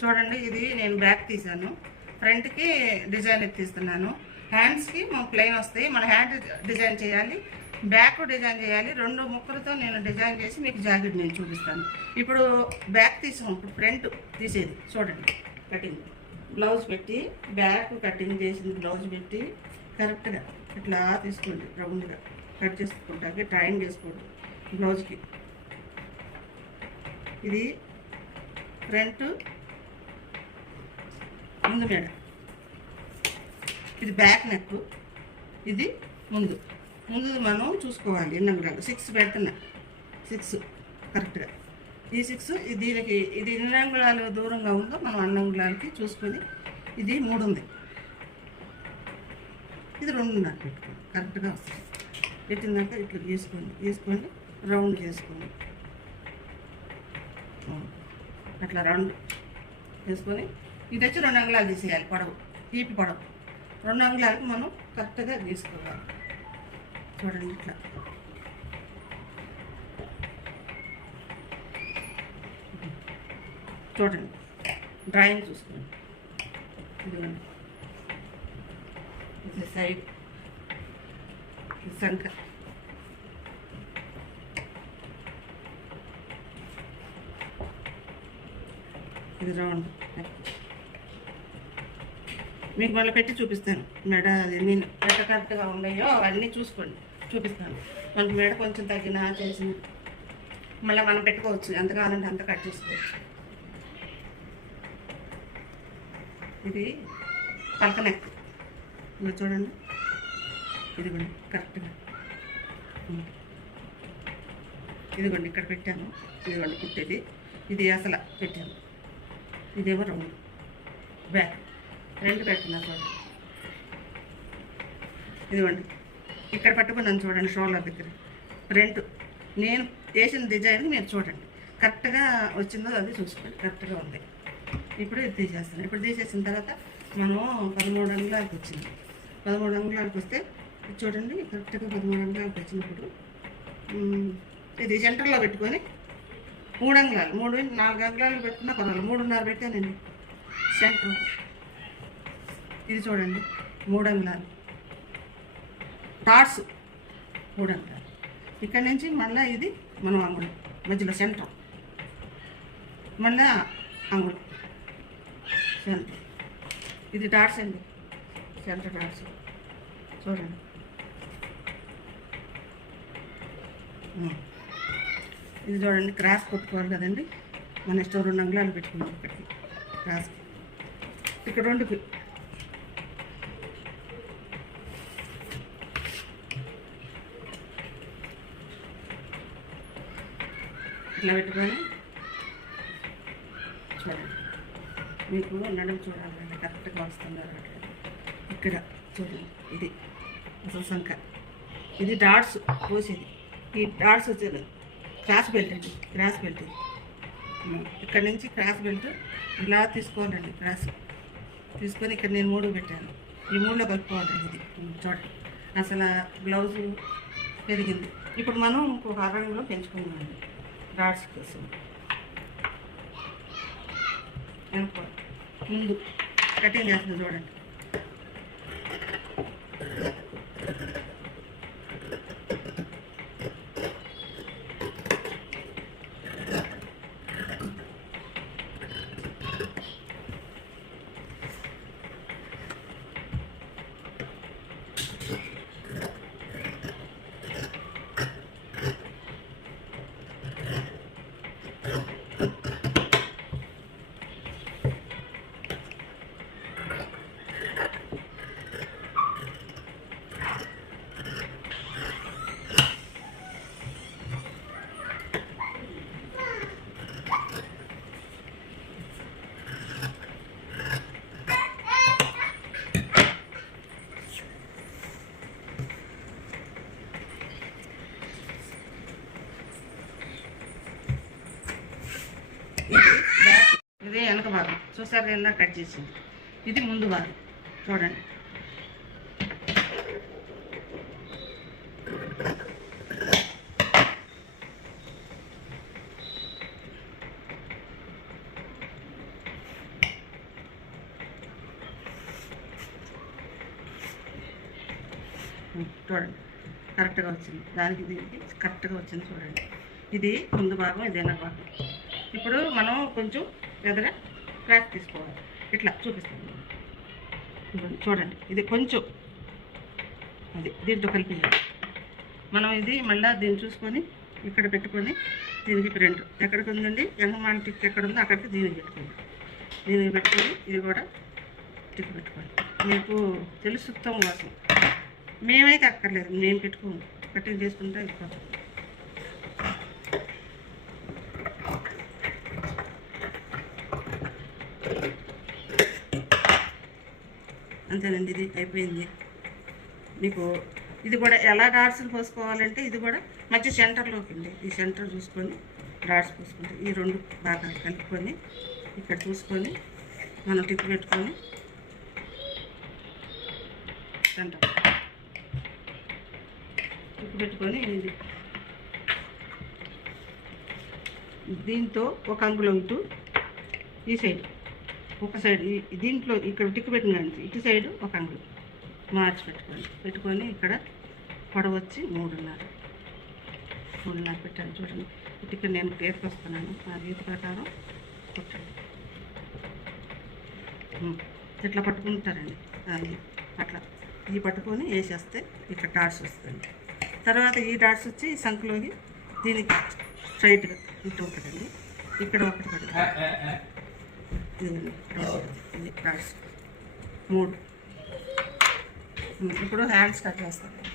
చూడండి ఇది నేను బ్యాక్ తీసాను ఫ్రంట్కి డిజైన్ ఎత్తిస్తున్నాను హ్యాండ్స్కి మాకు ప్లెయిన్ వస్తాయి. మన హ్యాండ్ డిజైన్ చేయాలి. బ్యాక్ డిజైన్ చేయాలి. రెండు ముక్కలతో నేను డిజైన్ చేసి మీకు జాకెట్ నేను చూపిస్తాను. ఇప్పుడు బ్యాక్ తీసాం ఇప్పుడు ఫ్రంట్ తీసేది. చూడండి కటింగ్ బ్లౌజ్ పెట్టి బ్యాక్ కటింగ్ చేసింది. బ్లౌజ్ పెట్టి కరెక్ట్గా ఇట్లా తీసుకోండి. రౌండ్గా కట్ చేసుకుంటాకి ట్రైన్ చేసుకోండి. బ్లౌజ్కి ఇది ఫ్రంట్ ముందు మేడ ఇది బ్యాక్ నెక్ ఇది ముందు. ముందు మనం చూసుకోవాలి ఎన్ని అంగుళాలు సిక్స్ పెడుతున్నా. సిక్స్ కరెక్ట్గా ఈ సిక్స్ దీనికి ఇది ఎన్ని అంగుళాలు దూరంగా ఉందో మనం అన్ని అంగుళాలకి చూసుకొని ఇది మూడు ఉంది ఇది రెండున్నర పెట్టుకోండి. కరెక్ట్గా వస్తుంది. పెట్టినాక ఇట్లా గీసుకోండి. గీసుకొని రౌండ్ చేసుకోండి. అట్లా రౌండ్ వేసుకొని ఇది వచ్చి రెండు అంగుళాలు తీసేయాలి పొడవు తీపి పొడవు. రెండు అంగుళాలకు మనం కరెక్ట్గా తీసుకోవాలి. చూడండి ఇట్లా. చూడండి. డ్రాయింగ్ చూసుకోండి ఇదిగోండి. ఇది సైడ్. ఇది ఇది రౌండ్. మీకు మళ్ళీ పెట్టి చూపిస్తాను. మెడ అది నేను ఎట్ట కరెక్ట్గా ఉన్నాయో అవన్నీ చూసుకోండి. చూపిస్తాను. మనకి మెడ కొంచెం తగ్గినా చేసిన మళ్ళీ మనం పెట్టుకోవచ్చు. ఎంత కావాలంటే అంత కట్ చేసుకోవచ్చు. ఇది పలక నెక్ ఇది చూడండి. ఇదిగోండి కరెక్ట్గా. ఇదిగోండి ఇక్కడ పెట్టాను. ఇదిగోండి కుట్టేది. ఇది అసలు పెట్టాను. ఇదేమో రౌండ్. బ్యాక్. రెండు పెట్టిన చూడండి ఇదిగోండి. ఇక్కడ పట్టుకున్నాను చూడండి షోల్డర్ దగ్గర. ఫ్రంట్ నేను వేసిన డిజైన్ మీరు చూడండి. కరెక్ట్గా వచ్చిందో అది చూసుకోండి కరెక్ట్గా ఉంది. ఇప్పుడు ఇది తీసేస్తాను. ఇప్పుడు తీసేసిన తర్వాత మనం పదమూడు అంగుళాలకు వచ్చింది. పదమూడు అంగుళాలకు వస్తే చూడండి కరెక్ట్గా పదమూడు అంగుళాలకు వచ్చినప్పుడు ఇది సెంటర్లో పెట్టుకొని మూడు అంగుళాలు. మూడు నాలుగు అంగుళాలు పెట్టుకున్నా పర్వాలేదు. మూడున్నర పెట్టానండి సెంటర్. ఇది చూడండి మూడు అంగుళాలు డాట్స్ మూడు అంగుళాలు ఇక్కడ నుంచి మళ్ళీ ఇది మనం అంగుళం మధ్యలో సెంటర్. మళ్ళీ అంగుళం సెంటర్. ఇది డాట్స్ అండి సెంటర్ డాట్స్. చూడండి. ఇది చూడండి క్రాస్ కొట్టుకోవాలి కదండి. మన ఇష్టం రెండు అంగుళాలు పెట్టుకున్నాం ఇక్కడికి. క్రాస్కి. ఇక్కడ రెండు ఇట్లా పెట్టుకొని చూడండి. మీకు ఉండడం చూడాలండి కరెక్ట్గా వస్తుందో ఇక్కడ చూడండి ఇది అసలు సంఖ ఇది డాట్స్ పోసేది. ఈ డాట్స్ వచ్చేది. క్రాస్ బెల్ట్ అండి క్రాస్ బెల్ట్. ఇక్కడ నుంచి క్రాస్ బెల్ట్ ఇలా తీసుకోవాలండి క్రాస్. తీసుకొని ఇక్కడ నేను మూడు పెట్టాను. ఈ మూడులో కలుపుకోవాలండి ఇది. చూడండి. అసలు బ్లౌజు పెరిగింది. ఇప్పుడు మనం ఇంకొక అరంలో పెంచుకుందామండి డాట్స్ కోసం వెనక ముందు కటింగ్ చేస్తుంది చూడండి ఒకసారి ఎలా కట్ చేసింది. ఇది ముందు వారు. చూడండి. చూడండి. కరెక్ట్గా వచ్చింది. దానికి దీనికి కరెక్ట్గా వచ్చింది చూడండి. ఇది ముందు భాగం ఇది వెనక భాగం ఇప్పుడు మనం కొంచెం ఎదుర క్రాక్ తీసుకోవాలి. ఇట్లా చూపిస్తాను. చూడండి. ఇది కొంచెం అది దీంట్లో కలిపి మనం ఇది మళ్ళీ దీన్ని చూసుకొని ఇక్కడ పెట్టుకొని దీనికి ప్రింట్ ఎక్కడికి ఉందండి? ఎంగమాల టిక్ ఎక్కడ ఉందో అక్కడికి దీనికి పెట్టుకోండి. దీనికి పెట్టుకొని ఇది కూడా టిక్ పెట్టుకోండి. మీకు తెలుసుత్తం కోసం. మేమైతే అక్కర్లేదు. మేము పెట్టుకోము. కటింగ్ చేసుకుంటే అయిపోతుంది. అంతేనండి ఇది అయిపోయింది. మీకు ఇది కూడా ఎలా డాట్స్ని పోసుకోవాలంటే ఇది కూడా మధ్య సెంటర్లోకి అండి ఈ సెంటర్ చూసుకొని డాట్స్ పోసుకుంటే ఈ రెండు బాగా కలుపుకొని ఇక్కడ చూసుకొని మనం టిప్ పెట్టుకొని సెంటర్ టిప్ పెట్టుకొని ఇది. దీంతో ఒక అంగుళం ఇటు ఈ సైడ్ ఒక సైడ్ ఈ- దీంట్లో ఇక్కడ టిక్ పెట్టిన ఇటు సైడ్ ఒక అంగుళం మార్చి పెట్టుకోండి. పెట్టుకొని ఇక్కడ పొడవచ్చి మూడున్నర. మూడున్నర పెట్టాలి చూడండి. ఇటు ఇక్కడ నేను తీసుకొస్తున్నాను ఆ రీతి ప్రకారం కుట్టండి. ఇట్లా పట్టుకుంటారండి. అది అట్లా. ఈ పట్టుకొని వేసేస్తే ఇక్కడ డాట్స్ వస్తుంది తర్వాత ఈ డాట్స్ వచ్చి ఈ సంఖలోకి దీనికి స్ట్రైట్గా ఇటు ఒకటండి. ఇక్కడ ఒకటి పడుతుంది మూడు ఇప్పుడు హ్యాండ్స్ కట్ చేస్తాను.